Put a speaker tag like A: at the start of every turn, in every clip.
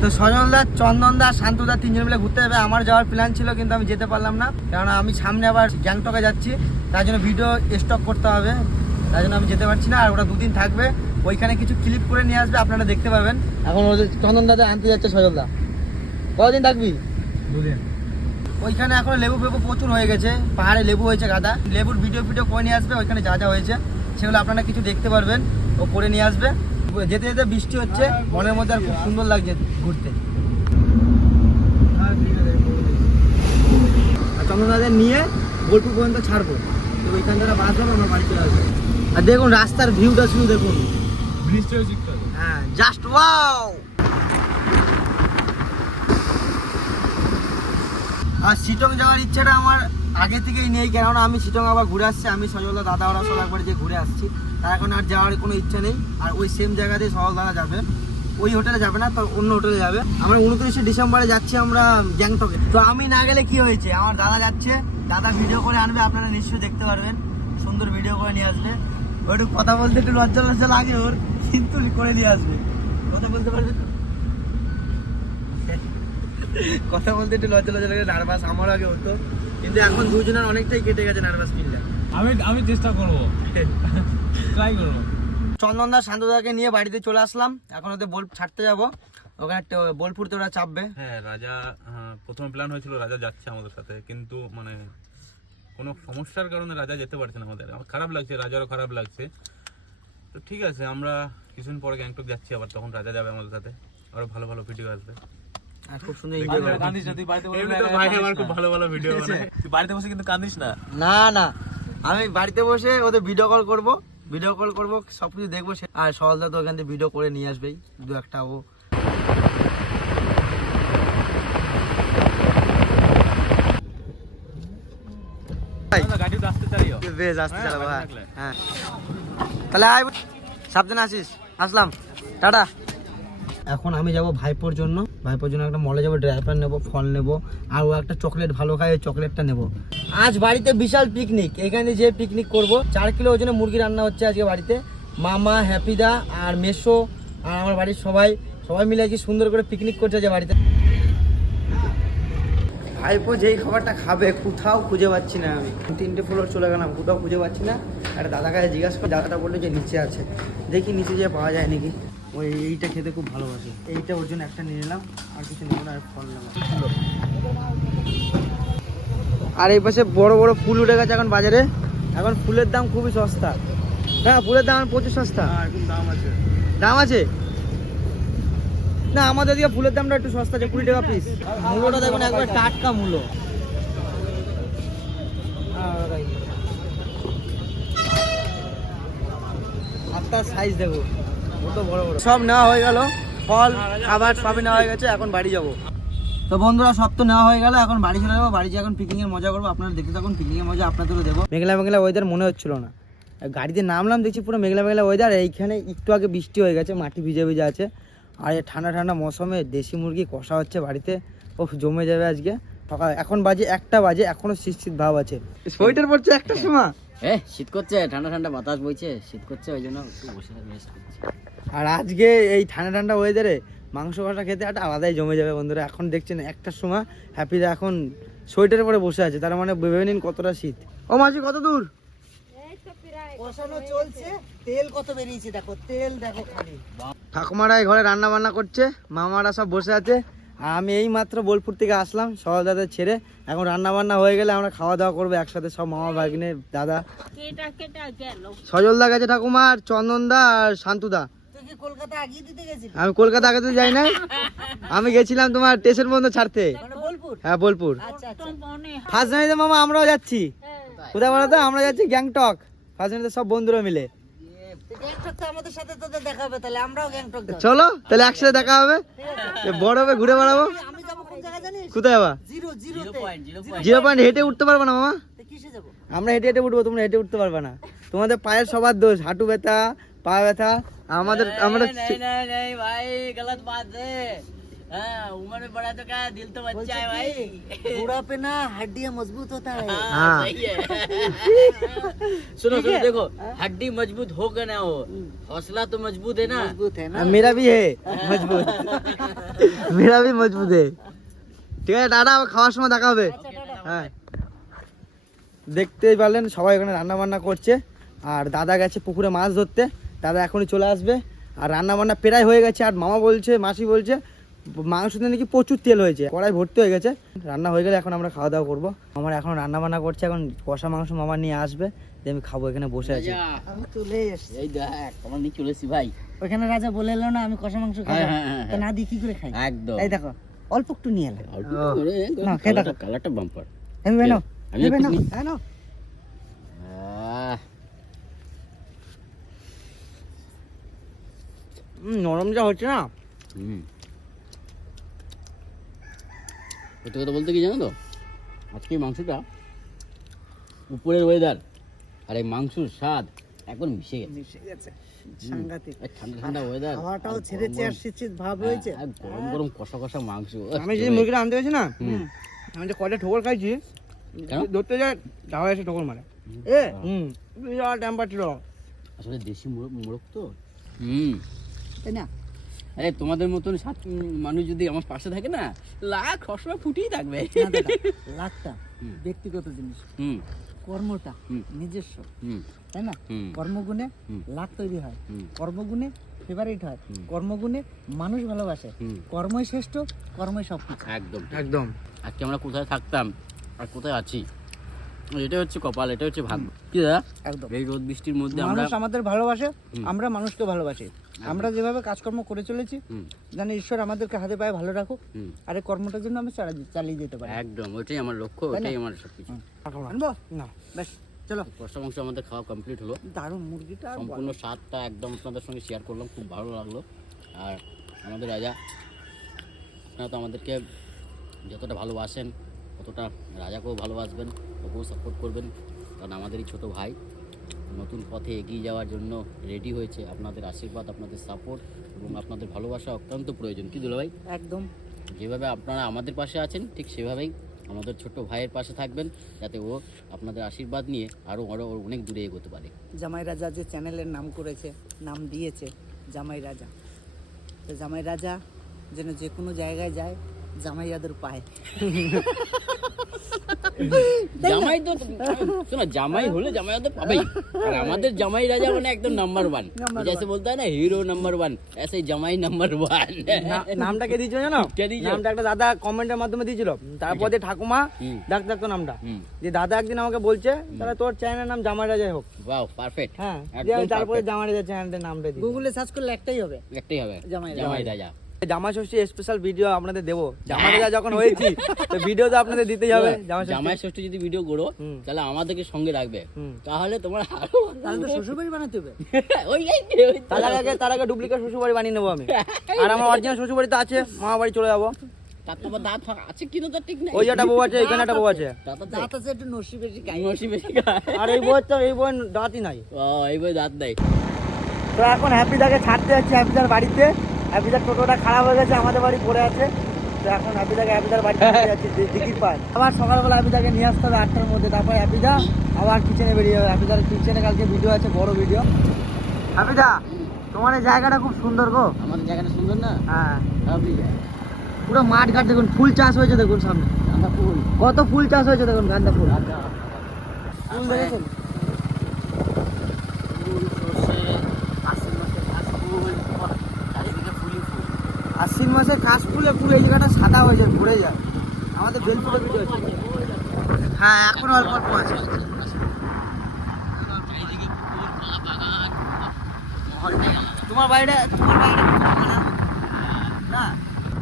A: তো সজল দা সজলদা চন্দনদা শান্তদা তিনজন মিলে ঘুরতে যাবে। আমার যাওয়ার প্ল্যান ছিল কিন্তু আমি যেতে পারলাম না। কারণ আমি সামনে আবার গ্যাংটকে যাচ্ছি। তার জন্য ভিডিও স্টক করতে হবে। তার জন্য আমি যেতে পারছি না আর ওরা দুদিন থাকবে। ওইখানে কিছু ক্লিপ করে নিয়ে আসবে আপনারা দেখতে পাবেন। এখন ওদের চন্দন দাদা আনতে যাচ্ছে সজলদা কদিন থাকবি?
B: দুদিন।
A: ওইখানে এখন লেবু ফেবু প্রচুর হয়ে গেছে। পাহাড়ে লেবু হয়েছে গাদা। লেবুর ভিডিও ভিডিও করে নিয়ে আসবে ওইখানে যা যা হয়েছে সেগুলো আপনারা কিছু দেখতে পারবেন। ও করে নিয়ে আসবে। যেতে যেতে বৃষ্টি হচ্ছে মনের মধ্যে আর খুব সুন্দর লাগছে ঘুরতে। চন্দ্রদাদের নিয়ে বোলপুর পর্যন্ত ছাড়বো। তো ওইখান থেকে বাস যাব আমার বাড়ি চলে আসব। আর দেখুন রাস্তার ভিউটা শুধু দেখুন। হ্যাঁ জাস্ট ওয়াও আর শিটং যাওয়ার ইচ্ছাটা আমার আগে থেকেই নেই কেননা আমি শিটং আবার ঘুরে আসছি আমি সজলদা দাদা ওরা সব একবার যে ঘুরে আসছি। তার এখন আর যাওয়ার কোনো ইচ্ছা নেই। আর ওই সেম জায়গাতেই সজল দাদা যাবে। ওই হোটেলে যাবে না, তো অন্য হোটেলে যাবে। আমরা উনত্রিশে ডিসেম্বরে যাচ্ছি আমরা গ্যাংটকে। তো আমি না গেলে কি হয়েছে? আমার দাদা যাচ্ছে, দাদা ভিডিও করে আনবে, আপনারা নিশ্চয়ই দেখতে পারবেন। সুন্দর ভিডিও করে নিয়ে আসবে। ওইটু কথা বলতে একটু লজ্জা লজ্জা লাগে ওর, কিন্তু করে নিয়ে আসবে। কথা বলতে পারবে কথা বলতে একটু লজ্জা লজ্জা লাগে নার্ভাস আমার আগে হতো। কিন্তু এখন দুজনের অনেকটাই কেটে গেছে নার্ভাস ফিলটা
B: আমি আমি চেষ্টা করব। ট্রাই করব।
A: চন্দনদা শান্তদাকে নিয়ে বাড়িতে চলে আসলাম। এখন ওদের বোল ছাড়তে যাব। ওখানে ট- বোলপুরতে ওরা চাপবে।
C: হ্যাঁ রাজা হ্যাঁ, প্রথমে প্ল্যান হয়েছিল রাজা যাচ্ছে আমাদের সাথে। কিন্তু মানে কোনো সমস্যার কারণে রাজা যেতে পারছে না আমাদের। আমার খারাপ লাগছে রাজারও খারাপ লাগছে। তো ঠিক আছে আমরা কিছুদিন পরে গ্যাংটক যাচ্ছি আবার তখন রাজা যাবে আমাদের সাথে। আরও ভালো ভালো ভিডিও আসবে।
A: আর খুব সুন্দর
B: কান্দিস না তুই বাড়িতে বসে
C: তো আমার খুব ভালো ভালো ভিডিও
B: বাড়িতে বসে কিন্তু কান্দিস না।
A: না না। আমি বাড়িতে বসে ওদের ভিডিও কল করব। ভিডিও কল করব সব কিছু দেখব। সে- আর সহলদা তো ওখান থেকে ভিডিও করে নিয়ে আসবেই। দু একটা ও।
B: আসতে চাইও
A: বেশ আসতে
B: হ্যাঁ,
A: চালাবো তাহলে আয় সাবধানে আসিস। আসলাম। টাটা। এখন আমি যাব ভাইপোর জন্য। ভাইপোর জন্য একটা মলে যাব ড্রাইভার নেব, ফল নেব, আর ও একটা চকলেট ভালো খায়, ওই চকলেটটা নেব। আজ বাড়িতে বিশাল পিকনিক এখানে যে পিকনিক করব, চার কিলো ওজনে মুরগি রান্না হচ্ছে আজকে বাড়িতে। মামা, হ্যাপিদা আর মেসো আর আমার বাড়ির সবাই সবাই মিলে কি সুন্দর করে পিকনিক করছে যে বাড়িতে। ভাইপো যেই খাবারটা খাবে, কোথাও খুঁজে পাচ্ছি না আমি। তিনটে ফ্লোর চলে গেলাম, কোথাও খুঁজে পাচ্ছি না। একটা দাদা কাছে জিজ্ঞাসা করে, দাদাটা বলল যে নিচে আছে। দেখি নিচে যে পাওয়া যায় নাকি। ওই এইটা খেতে খুব ভালোবাসে। এইটা ওর জন্য একটা নিয়ে নিলাম আর কিছু নেব না আর ফল নেব। আর এই পাশে বড় বড় ফুল উঠে গেছে এখন বাজারে। এখন ফুলের দাম খুবই সস্তা। হ্যাঁ ফুলের দাম প্রচুর সস্তা।
B: এখন দাম আছে।
A: দাম আছে? না আমাদের দিকে ফুলের দামটা একটু সস্তা আছে কুড়ি টাকা পিস মূলোটা দেখুন একবার টাটকা মূলো আপনার সাইজ দেখো সব নেওয়া হয়ে গেল। ফল, খাবার সবই নেওয়া হয়ে গেছে, এখন বাড়ি যাব। তো বন্ধুরা, সব তো নেওয়া হয়ে গেল, এখন বাড়ি চলে যাব, বাড়ি যেয়ে এখন পিকনিকের মজা করব। আপনারা দেখতে থাকুন পিকনিকের মজা আপনাদেরও দেবো। মেঘলা মেঘলা ওয়েদার মনে হচ্ছিল না। গাড়িতে নামলাম, দেখছি পুরো মেঘলা মেঘলা ওয়েদার এইখানে একটু আগে বৃষ্টি হয়ে গেছে, মাটি ভিজে ভিজে আছে। আর এই ঠান্ডা ঠান্ডা মৌসুমে দেশি মুরগি কষা হচ্ছে বাড়িতে। ও জমে যাবে আজকে। সকাল এখন বাজে একটা বাজে, এখনও শীত শীত ভাব আছে। সোয়েটার পড়ছে একটা সময়।
D: এ শীত করছে ঠান্ডা ঠান্ডা বাতাস বইছে শীত করছে ওই জন্য একটু বসে রেস্ট করছি।
A: আর আজকে এই ঠান্ডা ঠান্ডা ওয়েদারে মাংস কষা খেতে একটা আলাদাই জমে যাবে বন্ধুরা। এখন দেখছেন একটার সময় হ্যাপিরা এখন সোয়েটার পরে বসে আছে তার মানে ভেবে নিন কতটা শীত। ও মাসি কত দূর? কষানো চলছে তেল কত বেরিয়েছে দেখো তেল দেখো খালি। ঠাকুমারা এই ঘরে রান্না বান্না করছে মামারা সব বসে আছে। আমি এই মাত্র বোলপুর থেকে আসলাম সহজ দাদা ছেড়ে। এখন রান্না বান্না হয়ে গেলে আমরা খাওয়া দাওয়া করব একসাথে সব মামা ভাগ্নে দাদা।
E: কেটা কেটা
A: সজল দা গেছে ঠাকুমার আর চন্দন দা আর শান্তুদা
E: তুই কি কলকাতা আগিয়ে দিতে গেছিলি।
A: আমি কলকাতা আগে তো যাই না আমি গেছিলাম তোমার স্টেশন পর্যন্ত ছাড়তে।
E: মানে
A: হ্যাঁ বোলপুর।
E: আচ্ছা আচ্ছা।
A: ফার্স্ট মামা আমরাও যাচ্ছি। কোথায় বলো তো? আমরা যাচ্ছি গ্যাংটক। ফার্স্ট সব বন্ধুরা মিলে। চলো তাহলে একসাথে দেখা হবে। বড় হবে ঘুরে বেড়াবো। কোথায় যাবা
E: জিরো
A: পয়েন্ট হেঁটে উঠতে পারবে না মামা? আমরা হেঁটে হেঁটে উঠবো তোমরা হেঁটে উঠতে পারবে না। তোমাদের পায়ের সবার দোষ হাঁটু ব্যথা পা ব্যথা। আমাদের আমরা
D: ভাই গলত বাত है हाँ उम्र में बड़ा तो क्या दिल तो बच्चा है भाई
E: बुढ़ापे ना हड्डियां मजबूत होता है
A: हाँ।
D: हाँ सही है सुनो सुनो देखो हड्डी मजबूत होगा ना हो हौसला तो मजबूत है ना
E: मजबूत है ना
A: আর মেরা ভি হে মজবুত মেরা ভি মজবুত হে ঠিক আছে দাদা আবার খাওয়ার সময় দেখা হবে হ্যাঁ দেখতেই পারলেন সবাই এখানে রান্না বান্না করছে আর দাদা গেছে পুকুরে মাছ ধরতে দাদা এখনই চলে আসবে আর রান্না বান্না প্রায় হয়ে গেছে আর মামা বলছে মাসি বলছে মাংসতে নাকি প্রচুর তেল হয়েছে। কড়াই ভর্তি হয়ে গেছে। রান্না হয়ে গেলে এখন আমরা খাওয়া দাওয়া করব। আমার এখন রান্না বান্না করছে এখন কষা মাংস মামা নিয়ে আসবে। দিয়ে আমি খাব এখানে বসে আছি।
E: আমি চলে এসেছি।
D: এই দেখ আমার নিয়ে চলে এসেছি ভাই।
E: ওখানে রাজা বলে এলো না আমি কষা মাংস খাব।
D: হ্যাঁ, হ্যাঁ, হ্যাঁ,
E: না দিয়ে কি করে খাই?
D: একদম।
E: এই দেখো অল্প একটু নিয়ে এলাম না, খেয়ে দেখো।
D: কালারটা- বাম্পার
E: আমি বেনো
D: আমি
E: বেনো
A: উম, নরম যা হচ্ছে না।
D: হুম। সত্যি কথা বলতে কি জানো তো? আজকে মাংসটা উপরের ওয়েদার আর এই মাংসর স্বাদ এখন মিশে গেছে।
E: মিশে গেছে। সাংঘাতিক।
D: ঠান্ডা ঠান্ডা ওয়েদার
E: হাওয়াটাও ছেড়েছে আর শীত ভাব হয়েছে
D: গরম গরম কষা কষা মাংস।
A: আমি যে মুরগিটা আনতে না
D: হুম।
A: আমি যে কয়টা ঠোকর খাইছি? ধরতে যায় যাওয়া এসে ঠোকর মারে।
E: এ
A: হুম
D: আসলে দেশি মোরগ মোরগ তো। হুম।
E: তাই না?
D: আরে তোমাদের মতন সাত মানুষ যদি আমার পাশে থাকে না লাখ সবসময় ফুটেই থাকবে।
E: লাখটা ব্যক্তিগত জিনিস।
D: হুম।
E: কর্মটা
D: হুম।
E: নিজস্ব
D: হুম।
E: তাই না? কর্মগুণে। লাখ তৈরি হয়
D: হুম।
E: কর্মগুণে ফেভারিট হয় কর্মগুণে মানুষ ভালোবাসে কর্মই শ্রেষ্ঠ কর্মই সব কিছু
D: একদম।
A: একদম।
D: আজকে আমরা কোথায় থাকতাম আর কোথায় আছি? এটা হচ্ছে কপাল এটা হচ্ছে ভাগ্য। কি দাদা?
E: একদম।
D: এই রোদ বৃষ্টির মধ্যে আমরা
E: মানুষ আমাদের ভালোবাসে আমরা মানুষকে ভালোবাসি। আমরা যেভাবে কাজকর্ম করে চলেছি জানি ঈশ্বর আমাদেরকে হাতে পায়ে ভালো রাখুক আর এই কর্মটার জন্য আমি চালিয়ে যেতে পারি।
D: একদম ওইটাই আমার লক্ষ্য? ওইটাই আমার সবকিছু।
E: আনব?
A: না।
E: বেশ চলো।
D: কষ্ট মাংস আমাদের খাওয়া কমপ্লিট হলো।
E: দারুণ মুরগিটা
D: সম্পূর্ণ স্বাদটা একদম আপনাদের সঙ্গে শেয়ার করলাম খুব ভালো লাগল। আর আমাদের রাজা আপনারা তো আমাদেরকে যতটা ভালোবাসেন ততটা রাজাকেও ভালোবাসবেন ওকেও সাপোর্ট করবেন। কারণ আমাদেরই ছোট ভাই নতুন পথে এগিয়ে যাওয়ার জন্য রেডি হয়েছে। আপনাদের আশীর্বাদ আপনাদের সাপোর্ট এবং আপনাদের ভালোবাসা অত্যন্ত প্রয়োজন। কি দুলা ভাই
E: একদম।
D: যেভাবে আপনারা আমাদের পাশে আছেন ঠিক সেভাবেই আমাদের ছোট ভাইয়ের পাশে থাকবেন যাতে ও আপনাদের আশীর্বাদ নিয়ে আরও আরও অনেক দূরে এগোতে পারে।
E: জামাই রাজা যে চ্যানেলের নাম করেছে নাম দিয়েছে জামাই রাজা। তো জামাই রাজা যেন যে কোনো জায়গায় যায় জামাইয়াদের পায়।
D: জামাই তো শোনা জামাই হলে তো পাবেই। আর আমাদের মানে একদম নাম্বার ওয়ান বলতে হয় না হিরো নাম্বার ওয়ান এসে জামাই নাম্বার
A: ওয়ান নামটা কে দিয়েছিল জানো?
D: কে দিয়েছিল?
A: নামটা একটা দাদা কমেন্টের মাধ্যমে দিয়েছিল। তারপর যে ঠাকুমা ডাক নামটা। যে দাদা একদিন আমাকে বলছে তাহলে তোর চ্যানেলের নাম জামাই রাজাই হোক।
D: ওয়াও পারফেক্ট
A: হ্যাঁ তারপরে জামাই রাজা চ্যানেলের নামটা দিই
E: গুগলে সার্চ করলে একটাই হবে।
D: একটাই হবে।
E: জামাই রাজা।
D: জামাই
A: ষষ্ঠী স্পেশাল ভিডিও আপনাদের দেবো। জামাই রাজা যখন হয়েছি তো ভিডিও তো আপনাদের দিতেই হবে। জামাই ষষ্ঠী
D: ষষ্ঠী যদি ভিডিও করো তাহলে আমাদেরকে সঙ্গে রাখবে। তাহলে তোমার আরও
E: তাহলে তো শ্বশুরবাড়ি বানাতে হবে।
D: ওই।
A: তার আগে তার আগে ডুপ্লিকেট শ্বশুর বাড়ি বানিয়ে নেব আমি। আর আমার অরিজিনাল শ্বশুর বাড়ি তো আছে মামা বাড়ি চলে যাব।
D: দাঁত আছে কিনা তার ঠিক নেই।
A: ওই একটা বউ আছে এখানে একটা বউ আছে।
D: দাঁত আছে।
E: একটু নসি বেশি গাই
D: নসি বেশি গায়ে।
A: আর এই বউয়ের তো এই বউয়ের দাঁতই নাই।
D: ও এই বই দাঁত নেই।
A: তো এখন হ্যাপিদাকে ছাড়তে যাচ্ছি হ্যাপিদার বাড়িতে। হ্যাপিদার টোটোটা খারাপ হয়ে গেছে আমাদের বাড়ি পড়ে আছে। তো এখন হ্যাপিদাকে হ্যাপিদার বাড়িতে নিয়ে যাচ্ছি দিঘির পার আবার সকালবেলা হ্যাপিদাকে নিয়ে আসতে হবে আটটার মধ্যে তারপর হ্যাপিদা আবার কিচেনে বেরিয়ে যাবে। হ্যাপিদার কিচেনে কালকে ভিডিও আছে বড় ভিডিও। হ্যাপিদা তোমার এই জায়গাটা খুব সুন্দর গো।
D: আমাদের জায়গাটা সুন্দর না?
A: হ্যাঁ। পুরো মাঠ ঘাট দেখুন ফুল চাষ হয়েছে দেখুন সামনে।
D: ফুল।
A: কত ফুল চাষ হয়েছে দেখুন গাঁদা ফুল। ফুল দেখেছেন?
D: ফুল সর্ষে আশ্বিন মাসে ফুল
A: আশ্বিন মাসে কাশ ফুলে পুরো এই জায়গাটা সাদা হয়ে যায় ভরে যায়। আমাদের বেলপুরে ভিডিও আছে হ্যাঁ এখন অল্প অল্প আছে। তোমার বাড়িটা তোমার বাড়িটা না?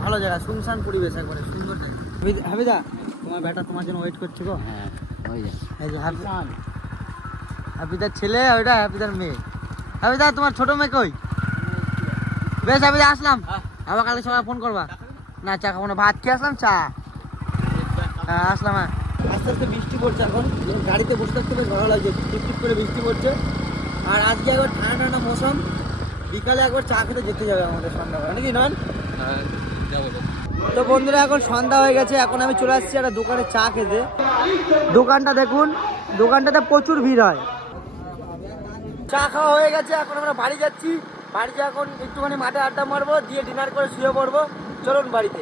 A: ভালো জায়গা শুনশান পরিবেশ একবারে সুন্দর জায়গা। হাবিদ- হাবিদা তোমার বেটা তোমার জন্য ওয়েট করছে গো।
D: হ্যাঁ
A: এই যে হ্যাপিদার ছেলে ওইটা হ্যাপিদার মেয়ে। হ্যাপিদা তোমার ছোট মেয়ে কই? বেশ হ্যাপিদা আসলাম। আবার কালকে সবাই ফোন করবা? না, চা খাব না। ভাত খেয়ে আসলাম? চা। হ্যাঁ আসলাম হ্যাঁ। আস্তে আস্তে বৃষ্টি পড়ছে এখন। গাড়িতে বসে থাকতে বেশ ভালো লাগছে। টিপটিপ করে বৃষ্টি পড়ছে। আর আজকে একবার ঠান্ডা ঠান্ডা মৌসুম। বিকালে একবার চা খেতে যেতে যাবে আমাদের সন্ধ্যাবেলা, নাকি নন তো বন্ধুরা, এখন সন্ধ্যা হয়ে গেছে। এখন আমি চলে আসছি একটা দোকানে চা খেতে। দোকানটা দেখুন, দোকানটাতে প্রচুর ভিড় হয়। চা খাওয়া হয়ে গেছে, এখন আমরা বাড়ি যাচ্ছি। বাড়িতে এখন একটুখানি মাঠে আড্ডা মারবো দিয়ে ডিনার করে শুয়ে পড়ব। চলুন বাড়িতে।